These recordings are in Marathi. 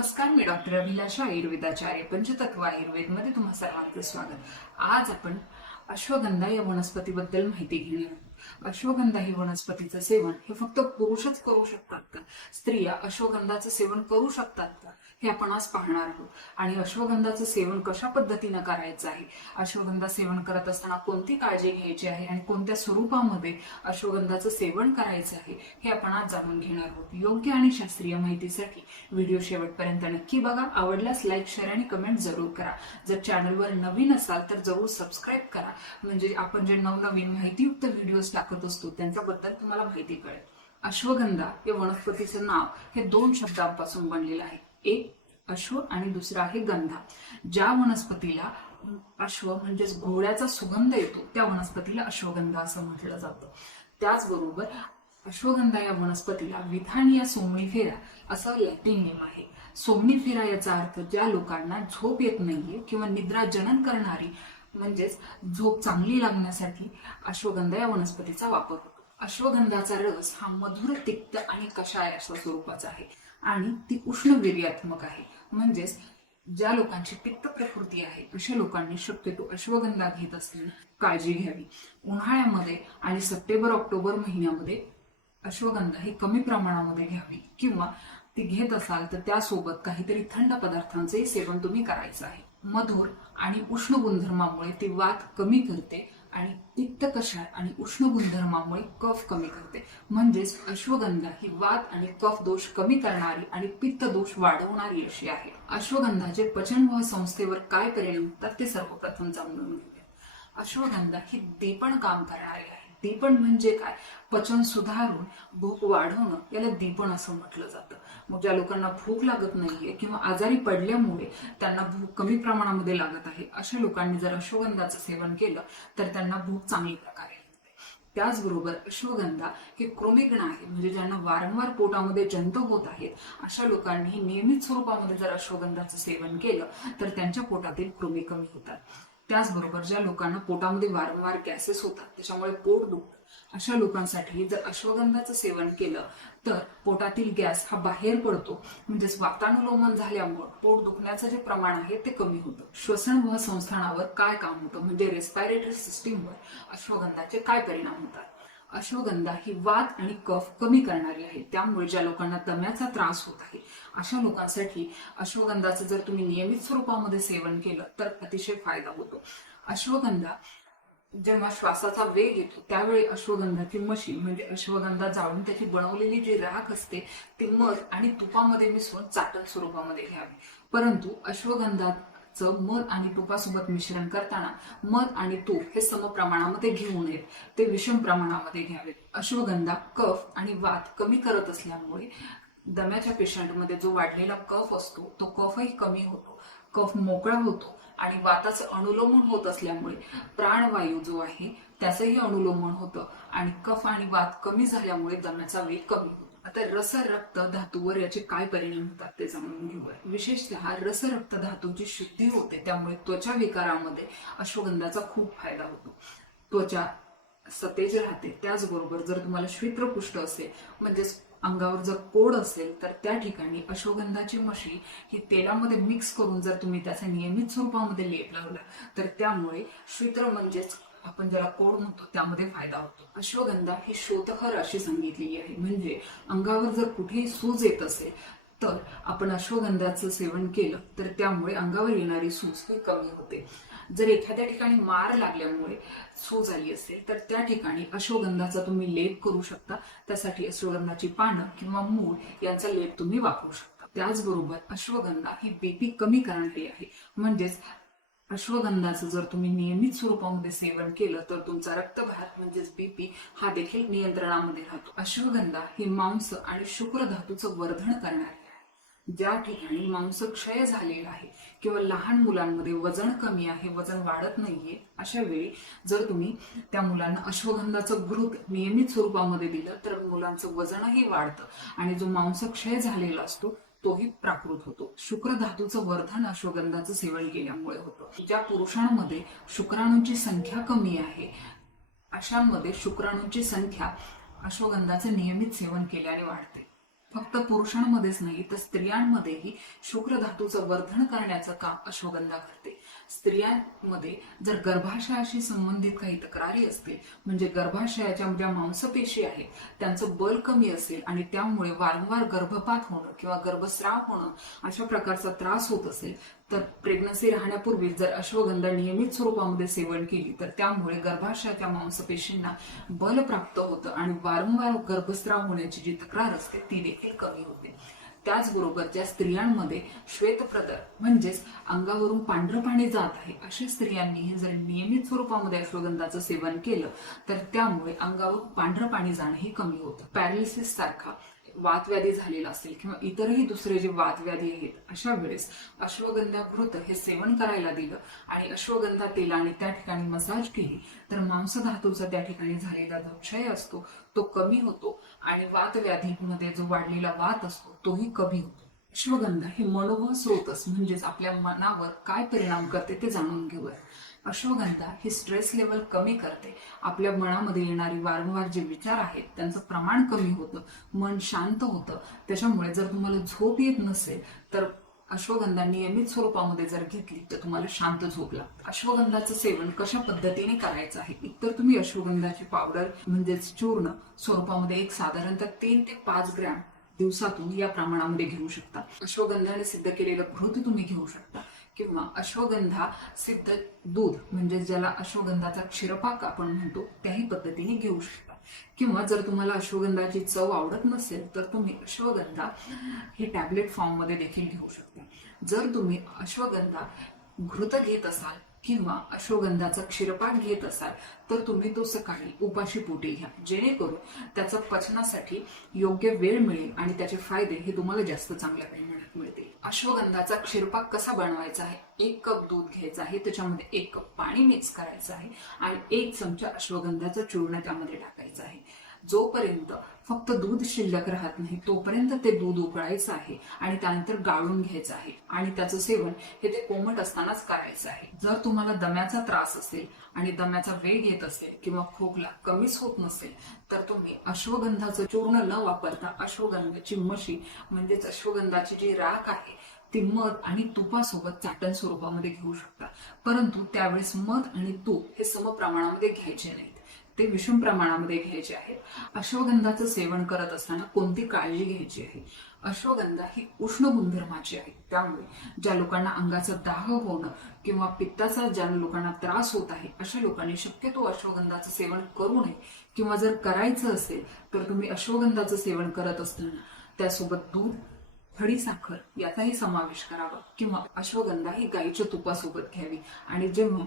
नमस्कार मी डॉक्टर अभिलाषा आयुर्वेदाचार्य पंचतत्व आयुर्वेदमध्ये तुम्हा सर्वांचं स्वागत. आज आपण अश्वगंधा या वनस्पतीबद्दल माहिती घेणार आहोत अश्वगंधा ही वनस्पतीचं सेवन. हे फक्त पुरुषच करू शकतात का? स्त्रिया अश्वगंधाचं सेवन करू शकतात का? हे आपण आज पाहणार आहोत. आणि अश्वगंधाचं सेवन कशा पद्धतीनं करायचं आहे? अश्वगंधा सेवन करत असताना कोणती काळजी घ्यायची आहे? आणि कोणत्या स्वरूपामध्ये अश्वगंधाचं सेवन करायचं आहे? हे आपण आज जाणून घेणार आहोत. योग्य आणि शास्त्रीय माहितीसाठी व्हिडिओ शेवटपर्यंत नक्की बघा. आवडल्यास लाईक शेअर आणि कमेंट जरूर करा. जर चॅनलवर नवीन असाल तर जरूर सबस्क्राईब करा. म्हणजे आपण जे नवनवीन माहितीयुक्त व्हिडिओज टाकत असतो त्यांच्याबद्दल तुम्हाला माहिती कळेल. अश्वगंधा हे वनस्पतीचं नाव हे दोन शब्दांपासून बनलेलं आहे. एक अश्व आणि दुसरा आहे गंधा. ज्या वनस्पतीला अश्व म्हणजेच घोड्याचा सुगंध येतो त्या वनस्पतीला अश्वगंधा असं म्हटलं जातं. त्याचबरोबर अश्वगंधा या वनस्पतीला विधानिया सोमणीफेरा असं लॅटिन नेम आहे. सोमणीफेरा याचा अर्थ ज्या लोकांना झोप येत नाहीये किंवा निद्रा जनन करणारी म्हणजेच झोप चांगली लागण्यासाठी अश्वगंधा या वनस्पतीचा वापर होतो. अश्वगंधाचा रस हा मधुर तिक्त आणि कषाय अशा स्वरूपाचा आहे. आणि ती उष्णवीर्यात्मक आहे. म्हणजेच ज्या लोकांची पित्त प्रकृती आहे अशा लोकांनी शक्यतो अश्वगंधा घेत असताना काळजी घ्यावी. उन्हाळ्यामध्ये आणि सप्टेंबर ऑक्टोबर महिन्यामध्ये अश्वगंधा ही कमी प्रमाणामध्ये घ्यावी किंवा ती घेत असाल तर त्यासोबत काहीतरी थंड पदार्थांचे सेवन तुम्ही करायचं आहे. मधुर आणि उष्ण गुणधर्मामुळे ते वात कमी करते आणि पित्त कषाय आणि उष्ण गुणधर्मामुळे कफ कमी करते. म्हणजेच अश्वगंधा ही वात आणि कफ दोष कमी करणारी आणि पित्त दोष वाढवणारी अशी आहे. अश्वगंधाचे पचनवाह संस्थेवर काय परिणाम होतात ते सर्वप्रथम जाणून घेऊया. अश्वगंधा ही देपण काम करणारी आहे. देपण म्हणजे काय? पचन सुधारून भूक वाढवणं याला दीपण असं म्हटलं जातं. मग ज्या लोकांना भूक लागत नाहीये किंवा आजारी पडल्यामुळे त्यांना भूक कमी प्रमाणामध्ये लागत आहे अशा लोकांनी जर अश्वगंधाचं सेवन केलं तर त्यांना भूक चांगली प्रकारे लागते. त्याचबरोबर अश्वगंधा हे क्रोमिग्ण आहे म्हणजे ज्यांना वारंवार पोटामध्ये जंत होत आहेत अशा लोकांनी नियमित स्वरूपामध्ये जर अश्वगंधाचं सेवन केलं तर त्यांच्या पोटातील कृमी कमी होतात. त्याचबरोबर ज्या लोकांना पोटामध्ये वारंवार गॅसेस होतात त्याच्यामुळे पोट दुखतं. अशा लोकांसाठी जर अश्वगंधाचं सेवन केलं तर पोटातील गॅस हा बाहेर पडतो. म्हणजेच वातानुलोमन झाल्यामुळं पोट दुखण्याचं जे प्रमाण आहे ते कमी होतं. श्वसन व संस्थानावर काय काम होतं? म्हणजे रेस्पायरेटरी सिस्टीमवर अश्वगंधाचे काय परिणाम होतात? अश्वगंधा ही वात आणि कफ कमी करणारी आहे. त्यामुळे ज्या लोकांना दम्याचा त्रास होत आहे अशा लोकांसाठी अश्वगंधाचं जर तुम्ही नियमित स्वरूपामध्ये सेवन केलं तर अतिशय फायदा होतो. अश्वगंधा जेव्हा श्वासाचा वेग येतो त्यावेळी अश्वगंधाची मशी म्हणजे अश्वगंधा जाळून त्याची बनवलेली जी राख असते ती मध आणि तुपामध्ये मिसळून चाटण स्वरूपामध्ये घ्यावी. परंतु अश्वगंधाचं मध आणि तुपासोबत मिश्रण करताना मध आणि तूप हे सम प्रमाणामध्ये घेऊ नयेत ते विषम प्रमाणामध्ये घ्यावेत. अश्वगंधा कफ आणि वात कमी करत असल्यामुळे दम्याच्या पेशंटमध्ये जो वाढलेला कफ असतो तो कफही कमी होतो. कफ मोकळा होतो आणि वाताचं अनुलोमन होत असल्यामुळे प्राणवायू जो आहे त्याचंही अनुलोमन होतं. आणि कफ आणि वात कमी झाल्यामुळे दमाचा वेग कमी होतो. आता रस रक्त धातूवर याचे काय परिणाम होतात ते जाणून घेऊया. विशेषतः रस रक्त धातूची शुद्धी होते त्यामुळे त्वचा विकारामध्ये अश्वगंधाचा खूप फायदा होतो. त्वचा सतेज राहते. त्याचबरोबर जर तुम्हाला श्वित्रपुष्ट असेल म्हणजेच अंगावर जर कोड असेल तर त्या ठिकाणी अश्वगंधाची मशी ही तेलामध्ये मिक्स करून जर तुम्ही त्याचा नियमित स्वरूपामध्ये लेप लावला तर त्यामुळे श्वित्र म्हणजेच आपण ज्याला कोड म्हणतो त्यामध्ये फायदा होतो. अश्वगंधा ही शोधहर अशी सांगितलेली आहे. म्हणजे अंगावर जर कुठेही सूज येत असेल तर आपण अश्वगंधाचं सेवन केलं तर त्यामुळे अंगावर येणारी सूज ही कमी होते. जर एखाद्या ठिकाणी मार लागल्यामुळे सूज आली असेल तर त्या ठिकाणी अश्वगंधाचा तुम्ही लेप करू शकता. त्यासाठी अश्वगंधाची पानं किंवा मूळ यांचा लेप तुम्ही वापरू शकता. त्याचबरोबर अश्वगंधा ही बीपी कमी करणारी आहे. म्हणजेच अश्वगंधाचं जर तुम्ही नियमित स्वरूपामध्ये सेवन केलं तर तुमचा रक्तभार म्हणजेच बीपी हा देखील नियंत्रणामध्ये राहतो. अश्वगंधा ही मांस आणि शुक्र धातूचं वर्धन करणारी आहे. ज्या ठिकाणी मांस क्षय झालेला आहे किंवा लहान मुलांमध्ये वजन कमी आहे वजन वाढत नाहीये अशा वेळी जर तुम्ही त्या मुलांना अश्वगंधाचं घृत नियमित स्वरूपामध्ये दिलं तर मुलांचं वजनही वाढतं आणि जो मांस क्षय झालेला असतो तोही प्राकृत होतो. शुक्र धातूचं वर्धन अश्वगंधाचं सेवन केल्यामुळे होतं. ज्या पुरुषांमध्ये शुक्राणूंची संख्या कमी आहे अशांमध्ये शुक्राणूंची संख्या अश्वगंधाचं नियमित सेवन केल्याने वाढते. फक्त पुरुषांमध्येच नाही तर स्त्रियांमध्येही शुक्र धातूचं वर्धन करण्याचं काम अश्वगंधा करते. स्त्रियांमध्ये जर गर्भाशयाशी संबंधित काही तक्रारी असतील म्हणजे गर्भाशयाच्या ज्या मांसपेशी आहेत त्यांचं बल कमी असेल आणि त्यामुळे वारंवार गर्भपात होणं किंवा गर्भस्राव होणं अशा प्रकारचा त्रास होत असेल तर प्रेग्नन्सी राहण्यापूर्वी जर अश्वगंधा नियमित स्वरूपामध्ये सेवन केली तर त्यामुळे गर्भाशयाच्या मांसपेशींना बल प्राप्त होतं आणि वारंवार गर्भस्राव होण्याची जी तक्रार असते ती देखील कमी होते. त्याचबरोबर ज्या स्त्रियांमध्ये श्वेतप्रदर म्हणजेच अंगावरून पांढरं पाणी जात आहे अशा स्त्रियांनी जर नियमित स्वरूपामध्ये अश्वगंधाचं सेवन केलं तर त्यामुळे अंगावर पांढरं पाणी जाणंही कमी होतं. पॅरालिसिस सारखा वातव्याधी झालेला असेल किंवा इतरही दुसरे जे वातव्याधी आहेत अशा वेळेस अश्वगंधा घृत हे सेवन करायला दिलं आणि अश्वगंधा तेलाने त्या ठिकाणी मसाज केली तर मांसधातूचा त्या ठिकाणी झालेला जो क्षय असतो तो कमी होतो आणि वातव्याधीमध्ये जो वाढलेला वात असतो तोही कमी होतो. अश्वगंधा हे मनोबल स्रोतस म्हणजेच आपल्या मनावर काय परिणाम करते ते जाणून घेऊया. अश्वगंधा ही स्ट्रेस लेवल कमी करते. आपल्या मनामध्ये येणारी वारंवार जे विचार आहेत त्यांचं प्रमाण कमी होतं मन शांत होतं. त्याच्यामुळे जर तुम्हाला झोप येत नसेल तर अश्वगंधा नियमित स्वरूपामध्ये जर घेतली तर तुम्हाला शांत झोप लागते. अश्वगंधाचं सेवन कशा पद्धतीने करायचं आहे? एकतर तुम्ही अश्वगंधाची पावडर म्हणजेच चूर्ण स्वरूपामध्ये एक साधारणतः तीन ते पाच ग्रॅम दिवसातून या प्रमाणामध्ये घेऊ शकता. अश्वगंधाने सिद्ध केलेलं घृत तुम्ही घेऊ शकता. किंवा अश्वगंधा सिद्ध दूध म्हणजे ज्याला अश्वगंधाचा क्षीरपाक आपण म्हणतो त्याही पद्धतीने घेऊ शकता. किंवा जर तुम्हाला अश्वगंधाची चव आवडत नसेल तर तुम्ही अश्वगंधा हे टॅबलेट फॉर्ममध्ये देखील घेऊ शकता. जर तुम्ही अश्वगंधा घृत घेत असाल किंवा अश्वगंधाचा क्षीरपाक घेत असाल तर तुम्ही तो सकाळी उपाशी पोटी घ्या. जेणेकरून त्याचा पचनासाठी योग्य वेळ मिळेल आणि त्याचे फायदे हे तुम्हाला जास्त चांगल्या प्रमाणात मिळतील. अश्वगंधाचा क्षीरपाक कसा बनवायचा आहे? एक कप दूध घ्यायचं आहे त्याच्यामध्ये एक कप पाणी मिक्स करायचं आहे आणि एक चमचा अश्वगंधाचं चूर्ण त्यामध्ये टाकायचं आहे. जोपर्यंत फक्त दूध शिल्लक राहत नाही तोपर्यंत ते दूध उकळायचं आहे आणि त्यानंतर गाळून घ्यायचं आहे. आणि त्याचं सेवन हे ते कोमट असतानाच करायचं आहे. जर तुम्हाला दम्याचा त्रास असेल आणि दम्याचा वेग येत असेल किंवा खोकला कमीच होत नसेल तर तुम्ही अश्वगंधाचं चूर्ण न वापरता अश्वगंधाची मशी म्हणजेच अश्वगंधाची जी राख आहे ती मध आणि तुपासोबत चाटण स्वरूपामध्ये घेऊ शकता. परंतु त्यावेळेस मध आणि तूप हे सम प्रमाणामध्ये घ्यायचे नाही. ते विषम प्रमाणामध्ये घ्यायचे आहेत. अश्वगंधाचं सेवन करत असताना कोणती काळजी घ्यायची आहे? अश्वगंधा ही उष्ण गुणधर्माची आहे. त्यामुळे ज्या लोकांना अंगाचा दाह होणं किंवा पित्ताचा ज्या लोकांना त्रास होत आहे अशा लोकांनी शक्यतो अश्वगंधाचं सेवन करू नये. किंवा जर करायचं असेल तर तुम्ही अश्वगंधाचं सेवन करत असताना त्यासोबत दूध खडी साखर याचाही समावेश करावा. किंवा अश्वगंधा ही गाईच्या तुपासोबत घ्यावी. आणि जेव्हा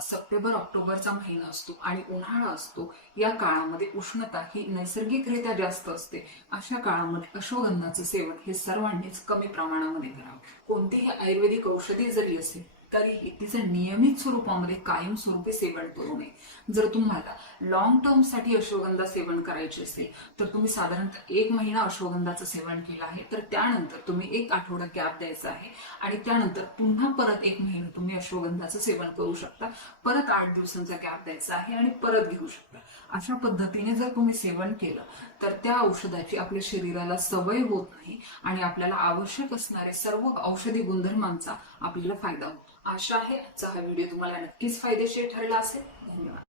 सप्टेंबर ऑक्टोबरचा महिना असतो आणि उन्हाळा असतो या काळामध्ये उष्णता ही नैसर्गिकरित्या जास्त असते. अशा काळामध्ये अश्वगंधाचं सेवन हे सर्वांनीच कमी प्रमाणामध्ये करावं. कोणतीही आयुर्वेदिक औषधी जरी असेल तरीही तिचं नियमित स्वरूपामध्ये कायमस्वरूपी सेवन करू नये. जर तुम्हाला लॉंग टर्मसाठी अश्वगंधा सेवन करायचे असेल तर तुम्ही साधारणतः एक महिना अश्वगंधाचं सेवन केलं आहे तर त्यानंतर तुम्ही एक आठवडा गॅप द्यायचा आहे आणि त्यानंतर पुन्हा परत एक महिना तुम्ही अश्वगंधाचं सेवन करू शकता. परत आठ दिवसांचा गॅप द्यायचा आहे आणि परत घेऊ शकता. अशा पद्धतीने जर तुम्ही सेवन केलं तर त्या औषधाची आपल्या शरीराला सवय होत नाही आणि आपल्याला आवश्यक असणारे सर्व औषधी गुणधर्मांचा आपल्याला फायदा होतो. आशा आहे आजचा हा व्हिडिओ तुम्हाला नक्कीच फायदेशीर ठरला असेल. धन्यवाद.